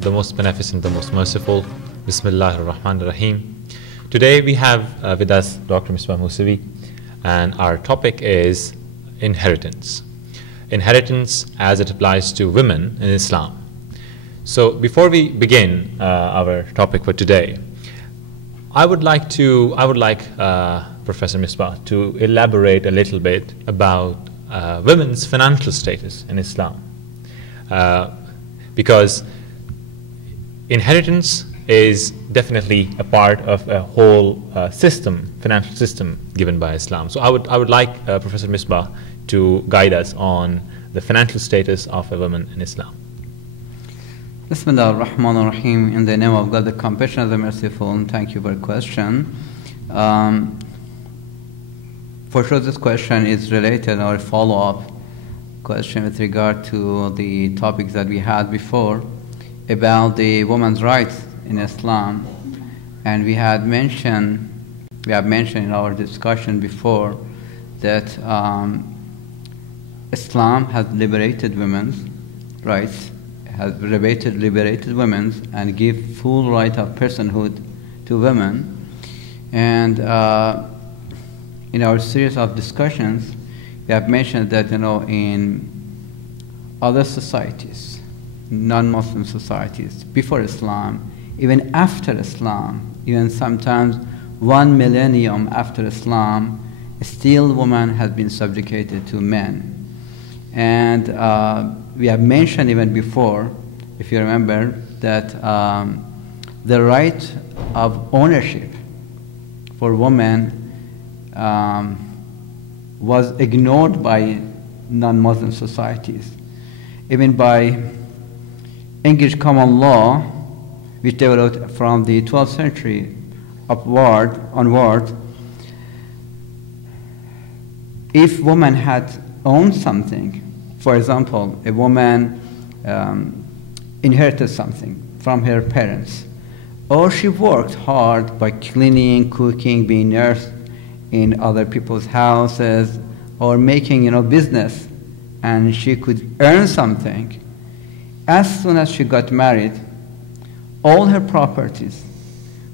The most beneficent, the most merciful. Bismillah ar-Rahman ar-Rahim. Today we have with us Dr. Moosavi, and our topic is inheritance. Inheritance as it applies to women in Islam. So before we begin our topic for today, I would like Professor Mesbah to elaborate a little bit about women's financial status in Islam, because inheritance is definitely a part of a whole financial system given by Islam. So I would like Professor Mesbah to guide us on the financial status of a woman in Islam. Bismillah ar-Rahman ar-Rahim. In the name of God, the compassionate, the merciful, and thank you for the question. For sure this question is related, or a follow-up question with regard to the topics that we had before about the woman's rights in Islam. And we have mentioned in our discussion before that Islam has liberated women's rights, has liberated women and give full right of personhood to women. And in our series of discussions, we have mentioned that in other societies, non-Muslim societies, before Islam, even after Islam, even sometimes 1 millennium after Islam, still woman has been subjugated to men. And we have mentioned even before, if you remember, that the right of ownership for women was ignored by non-Muslim societies. Even by English common law, which developed from the 12th century onward, if woman had owned something, for example, a woman inherited something from her parents, or she worked hard by cleaning, cooking, being nurse in other people's houses, or making business, and she could earn something. As soon as she got married, all her properties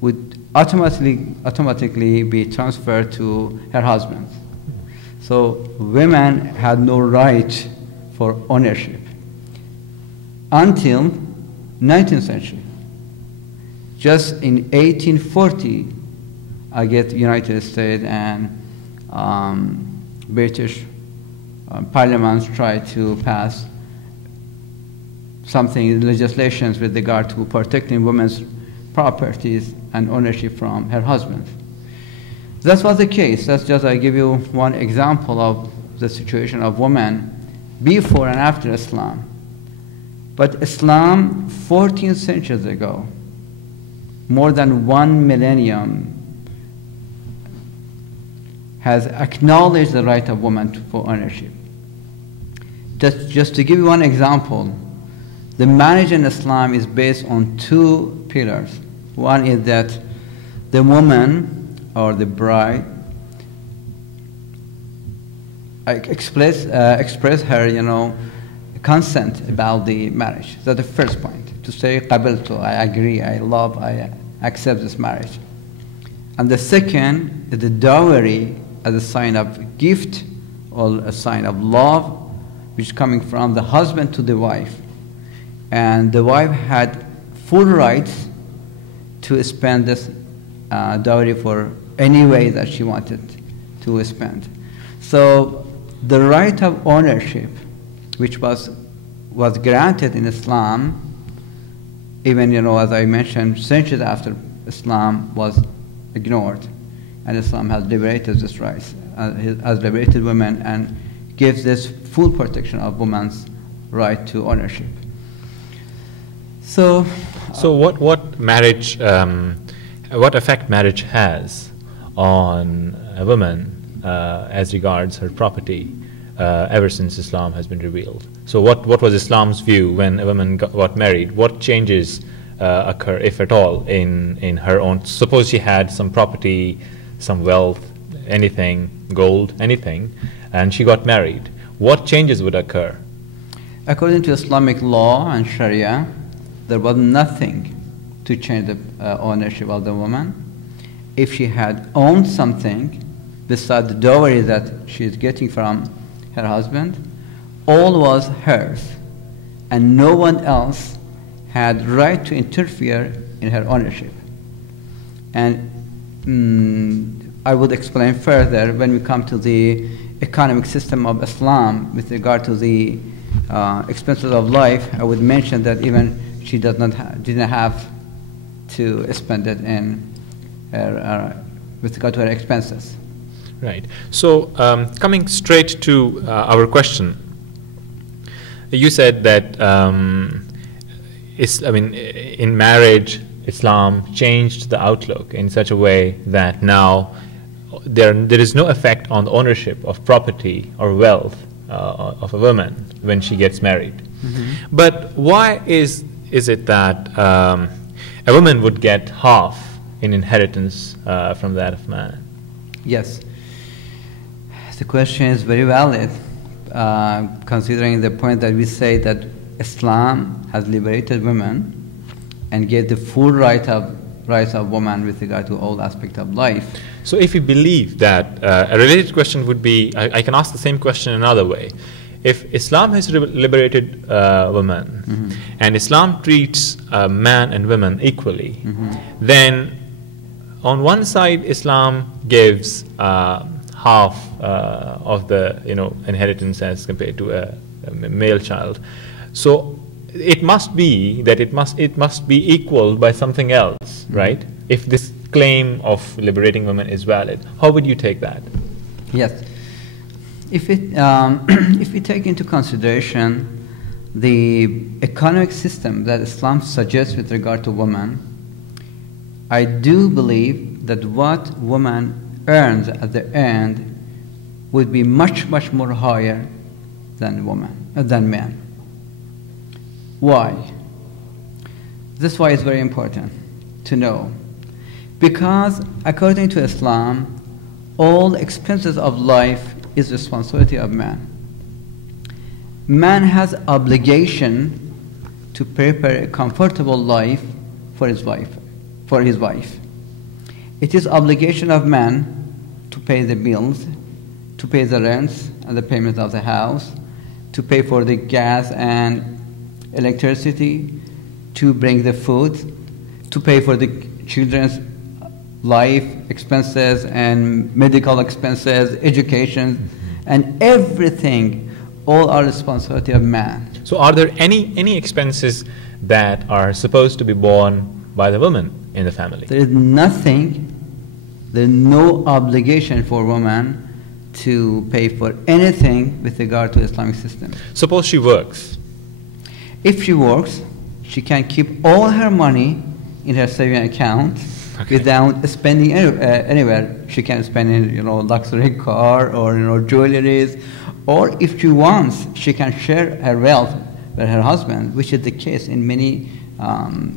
would automatically be transferred to her husband. So women had no right for ownership until 19th century. Just in 1840, I get United States and British parliaments tried to pass legislations with regard to protecting women's properties and ownership from her husband. That was the case. That's just, I give you one example of the situation of women before and after Islam. But Islam, 14 centuries ago, more than 1 millennium, has acknowledged the right of women for ownership. Just to give you one example, the marriage in Islam is based on 2 pillars. One is that the woman or the bride express her, consent about the marriage. That's the first point. To say, qabiltu, I agree, I love, I accept this marriage. And the second is the dowry as a sign of gift or a sign of love, which is coming from the husband to the wife. And the wife had full rights to spend this dowry for any way that she wanted to spend. So the right of ownership, which was granted in Islam, even as I mentioned, centuries after Islam, was ignored, and Islam has liberated this right, has liberated women, and gives this full protection of women's right to ownership. So what effect marriage has on a woman as regards her property ever since Islam has been revealed? So what was Islam's view when a woman got married? What changes occur, if at all, in her own? Suppose she had some property, some wealth, anything, gold, anything, and she got married. what changes would occur? According to Islamic law and Sharia, there was nothing to change the ownership of the woman. If she had owned something besides the dowry that she is getting from her husband, all was hers, and no one else had right to interfere in her ownership. And I would explain further when we come to the economic system of Islam with regard to the expenses of life. I would mention that even she didn't have to spend it in her, with regard to her expenses. Right. So coming straight to our question, you said that in marriage, Islam changed the outlook in such a way that now there is no effect on the ownership of property or wealth of a woman when she gets married. Mm-hmm. But why is it that a woman would get half in inheritance from that of man? Yes. The question is very valid, considering the point that we say that Islam has liberated women and gave the full rights of woman with regard to all aspects of life. So if you believe that, a related question would be, I can ask the same question another way. If Islam has liberated women, mm-hmm. and Islam treats man and women equally, mm-hmm. then on one side Islam gives half of the inheritance as compared to a male child. So it must be that it must be equaled by something else, mm-hmm. right? If this claim of liberating women is valid, how would you take that? Yes. If we take into consideration the economic system that Islam suggests with regard to women, I do believe that what woman earns at the end would be much, much more higher than men. Why? This why is very important to know. Because according to Islam, all expenses of life is responsibility of man. Man has obligation to prepare a comfortable life for his wife. It is obligation of man to pay the bills, to pay the rents and the payment of the house, to pay for the gas and electricity, to bring the food, to pay for the children's life expenses and medical expenses, education, and everything, all are responsibility of man. So are there any expenses that are supposed to be borne by the woman in the family? There is nothing, there is no obligation for woman to pay for anything with regard to Islamic system. Suppose she works. If she works, she can keep all her money in her saving account, okay, without spending anywhere. She can spend in luxury car or jewelries, or if she wants, she can share her wealth with her husband, which is the case in many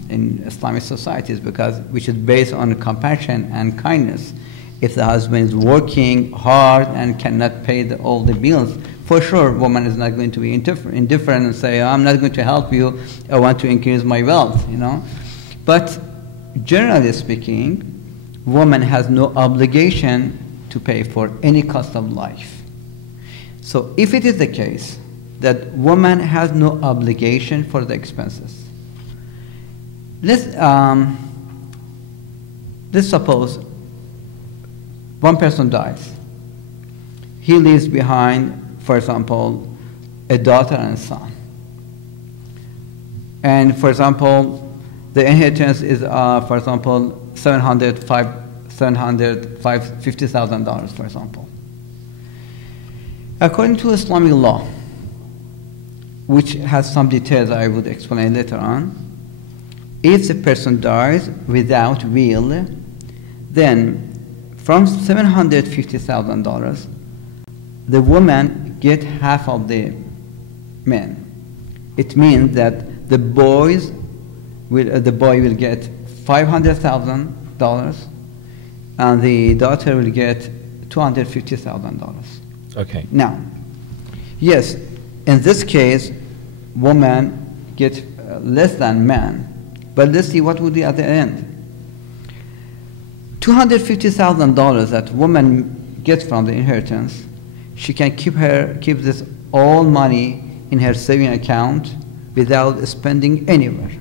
in Islamic societies, which is based on compassion and kindness. If the husband is working hard and cannot pay all the bills, for sure, woman is not going to be indifferent and say, I'm not going to help you, I want to increase my wealth, But generally speaking, woman has no obligation to pay for any cost of life. So if it is the case that woman has no obligation for the expenses, let's suppose one person dies. He leaves behind, for example, a daughter and a son. And for example, the inheritance is, for example, $750,000, for example. According to Islamic law, which has some details I would explain later on, if the person dies without will, then from $750,000, the woman gets half of the men. It means that the boy will get $500,000, and the daughter will get $250,000. Okay. Now, Yes, in this case, woman gets less than man. But let's see what would be at the end. $250,000 that woman gets from the inheritance, she can keep this all money in her saving account without spending anywhere.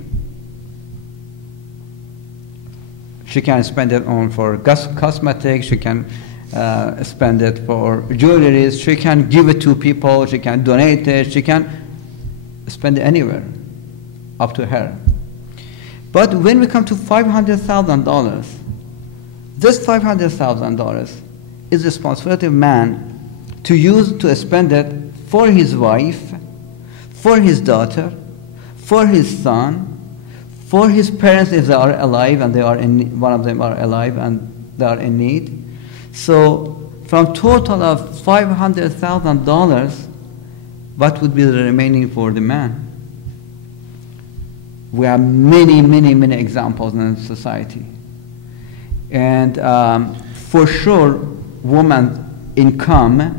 She can spend it on for cosmetics, she can spend it for jewelry, she can give it to people, she can donate it, she can spend it anywhere, up to her. But when we come to $500,000, this $500,000 is the responsibility of man to spend it for his wife, for his daughter, for his son, for his parents if they are alive and one of them are alive and they are in need. So from total of $500,000, what would be the remaining for the man? We have many, many, many examples in society. And for sure, woman's income,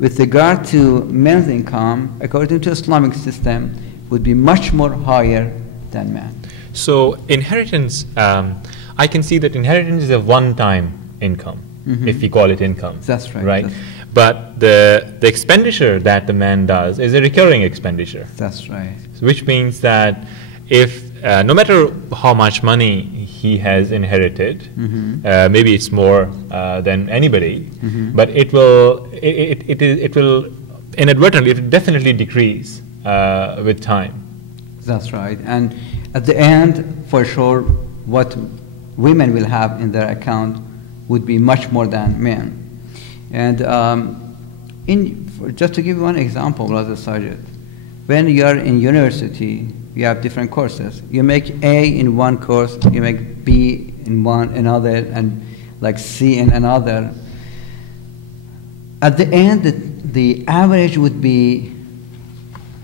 with regard to men's income, according to Islamic system, would be much more higher than man. So inheritance, I can see that inheritance is a one-time income, if we call it income. That's right. Right? But the expenditure that the man does is a recurring expenditure. That's right. Which means that if, no matter how much money he has inherited, maybe it's more than anybody, but it will inadvertently, it will definitely decrease with time. That's right. And at the end, for sure, what women will have in their account would be much more than men. And just to give you one example, Brother Sajid, when you are in university, you have different courses. You make A in one course, you make B in another, and like C in another. At the end, the average would be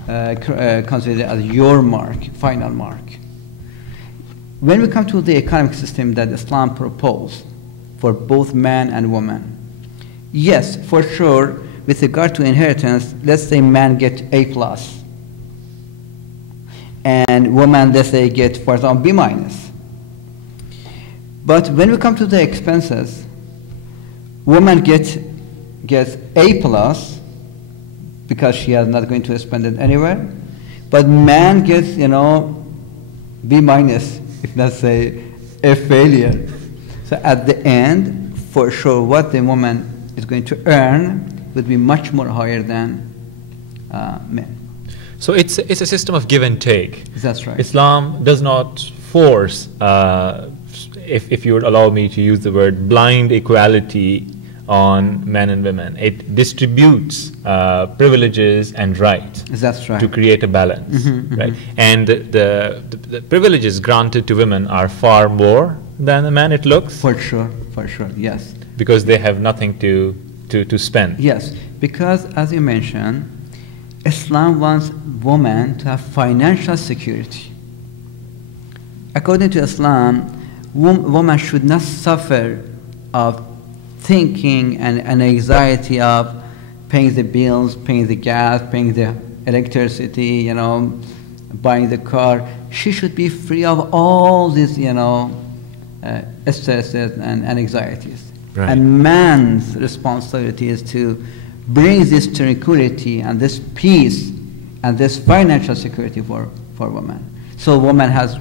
considered as your mark, final mark. When we come to the economic system that Islam proposed for both man and woman, yes, for sure, with regard to inheritance, let's say man get A+, and woman, let's say, get, for example, B-. But when we come to the expenses, woman gets A+, because she is not going to spend it anywhere, but man gets, B-, if not say a failure. So at the end, for sure, what the woman is going to earn would be much more higher than men. So it's a system of give and take. That's right. Islam does not force, if you would allow me to use the word, blind equality on men and women. It distributes privileges and rights. That's right. To create a balance, right? And the privileges granted to women are far more than the man, it looks. For sure, yes. Because they have nothing to spend. Yes, because as you mentioned, Islam wants women to have financial security. According to Islam, women should not suffer of thinking and anxiety of paying the bills, paying the gas, paying the electricity, buying the car. She should be free of all these, stresses and anxieties. Right. And man's responsibility is to bring this tranquility and this peace and this financial security for women. So woman has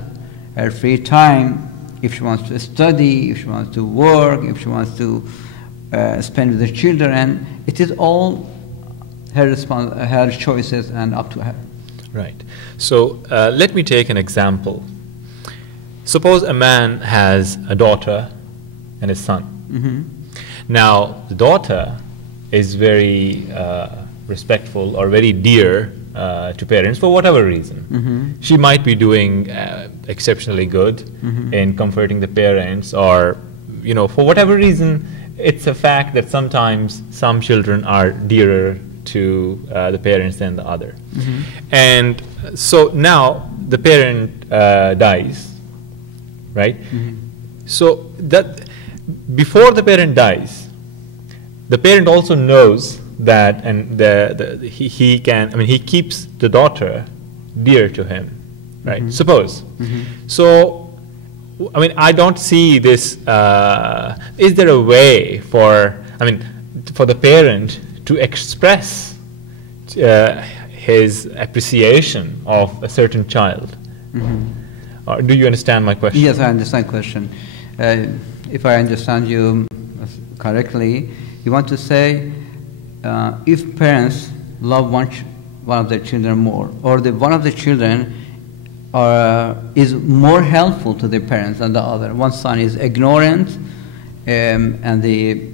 her free time if she wants to study, if she wants to work, if she wants to spend with the children. It is all her choices and up to her. Right. So let me take an example. Suppose a man has a daughter and a son. Now, the daughter is very respectful or very dear to parents for whatever reason. She might be doing exceptionally good in comforting the parents, or for whatever reason. It's a fact that sometimes some children are dearer to the parents than the other. And so now the parent dies, right? So that before the parent dies, the parent also knows that, and he can, I mean, he keeps the daughter dear to him, right? Mm-hmm. Suppose. Mm-hmm. So, I mean, I don't see this. Is there a way for, I mean, for the parent to express his appreciation of a certain child? Mm-hmm. Or do you understand my question? Yes, I understand the question. If I understand you correctly, you want to say if parents love one of their children more, or one of the children is more helpful to the parents than the other. One son is ignorant, and the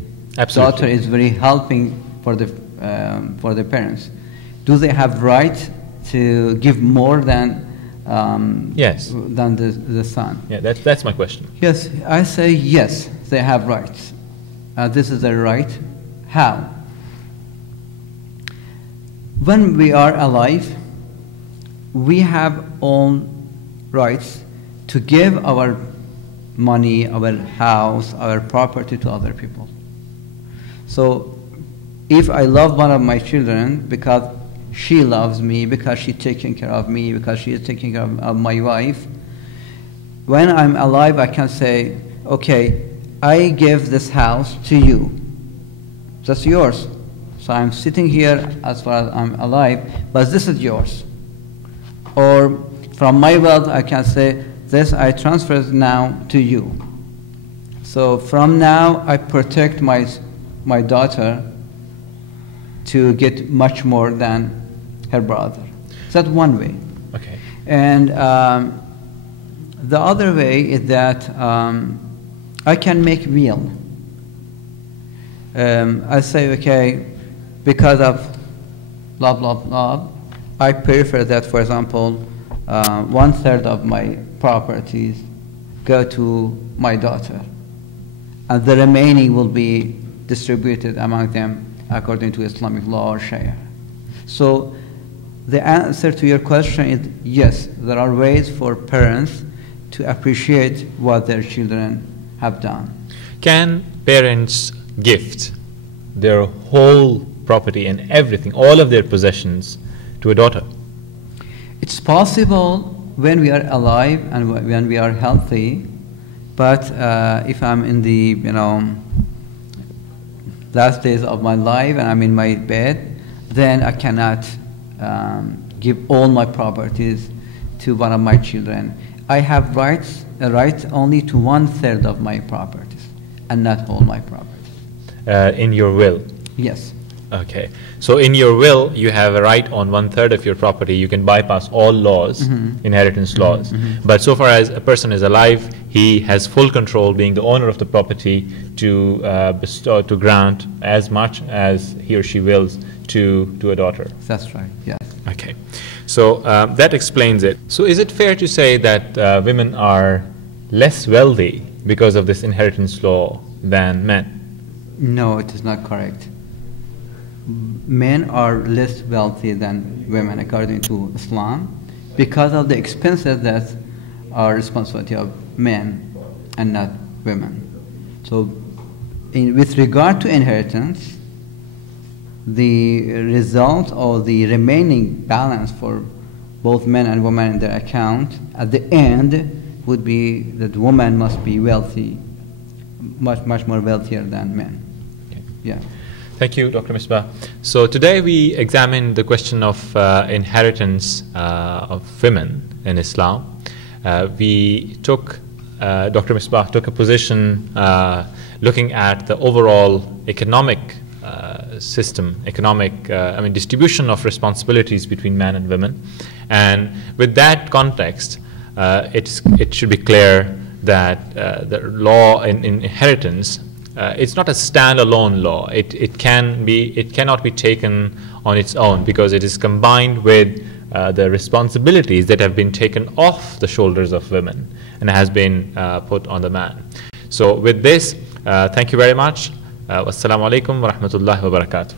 daughter is very helping for the parents. Do they have right to give more than yes, than the son? Yeah, that's my question. Yes, I say yes, they have rights. This is their right. How? When we are alive, we have own rights to give our money, our house, our property to other people. So if I love one of my children because she loves me, because she's taking care of me, because she is taking care of my wife, when I'm alive, I can say, okay, I give this house to you. That's yours. So I'm sitting here as far as I'm alive, but this is yours. Or from my wealth, I can say, this I transfer now to you. So from now, I protect my daughter to get much more than her brother. That's one way. Okay. And the other way is that I can make will. I say, okay, because of blah, blah, blah, I prefer that, for example, 1/3 of my properties go to my daughter, and the remaining will be distributed among them according to Islamic law or Sharia. So the answer to your question is yes, there are ways for parents to appreciate what their children have done. Can parents gift their whole property and everything, all of their possessions, to a daughter? It's possible when we are alive and when we are healthy, but if I'm in the last days of my life and I'm in my bed, then I cannot give all my properties to one of my children. I have a right only to 1/3 of my properties, and not all my properties. In your will? Yes. Okay. So in your will, you have a right on 1/3 of your property. You can bypass all laws, Mm-hmm. inheritance laws. Mm-hmm. But so far as a person is alive, he has full control, being the owner of the property, to bestow, to grant as much as he or she wills to a daughter. That's right, yes. Okay. So that explains it. So is it fair to say that women are less wealthy because of this inheritance law than men? No, it is not correct. Men are less wealthy than women according to Islam because of the expenses that are responsibility of men and not women. So with regard to inheritance, the result or the remaining balance for both men and women in their account at the end would be that the woman must be wealthy, much more wealthier than men. Okay. Yeah. Thank you, Dr. Mesbah. So today we examined the question of inheritance of women in Islam. Dr. Mesbah took a position looking at the overall economic system, distribution of responsibilities between men and women. And with that context, it should be clear that the law in inheritance, it's not a standalone law. It cannot be taken on its own because it is combined with the responsibilities that have been taken off the shoulders of women and has been put on the man. So with this, thank you very much. Wassalamu alaikum wa rahmatullahi wa barakatuh.